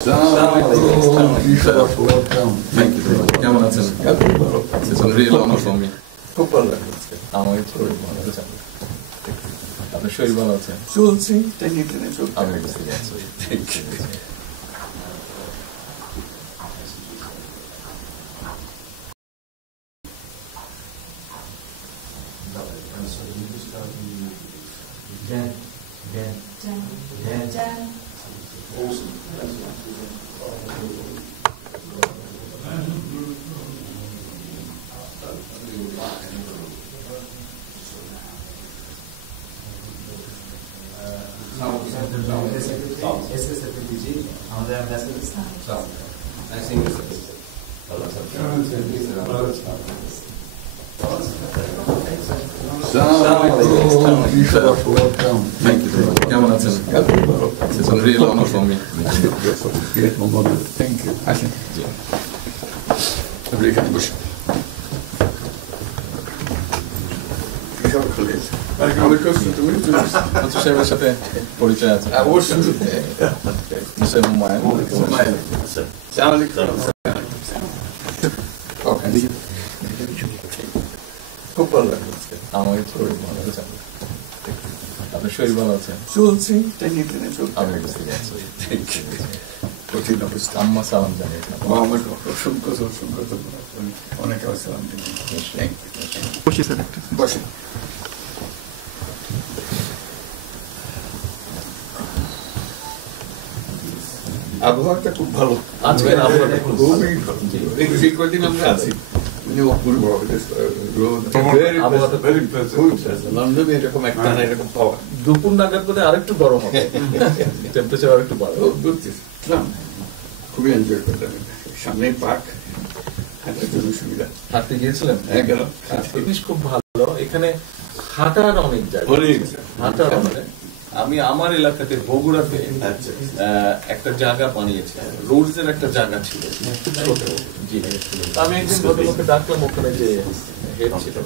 Thank you. কেমন আছেন? It's a real honor for me. খুব ভালো লাগলো। আমার শরীর ভালো আছে। আপনার শরীর ভালো আছে? চলছি, টেনে টেনে চলছি। আমি বুঝতে পারছি। Thank you. Thank you. কেমন আছেন? It's a real honor for me. Thank you. আসেন। আপনি এখানে বসুন। সাহেবের সাথে পরিচয় আছে অবশ্যই। মিস্টার হুমায়ুন খুব ভালো লাগলো। আমার শরীর ভালো আছে। আপনার শরীর ভালো আছে? চলছি, টেনে টেনে চলছি। আমি বুঝতে পারছি। Thank you. কঠিন অবস্থা। আম্মা সালাম জানিয়ে আমার অসংখ্য অনেক সালাম দিন। বসে স্যার একটু বসে। আবহাওয়াটা খুব ভালো। আজকের আবহাওয়াটা খুব ভালো। এই কদিন আমরা আছি। লন্ডনে এরকম একটা না এরকম পাওয়া দুপুর নাগাদ করে আরেকটু গরম হবে, টেম্পারেচার আরেকটু বাড়বে। খুবই এনজয় করলাম। সামনেই পার্ক, হাঁটার জন্য সুবিধা। হাঁটতে গিয়েছিলেন? গেলাম। জিনিস খুব ভালো, এখানে হাঁটার অনেক জায়গা। হাঁটার অনেক। আমি আমার এলাকাতে বগুড়াতে একটা জায়গা বানিয়েছি, রোডস এর একটা জায়গা ছিল ছোট। জি, আমি একদিন ভদ্রলোককে ডাকলাম, ওখানে যে হেড ছিল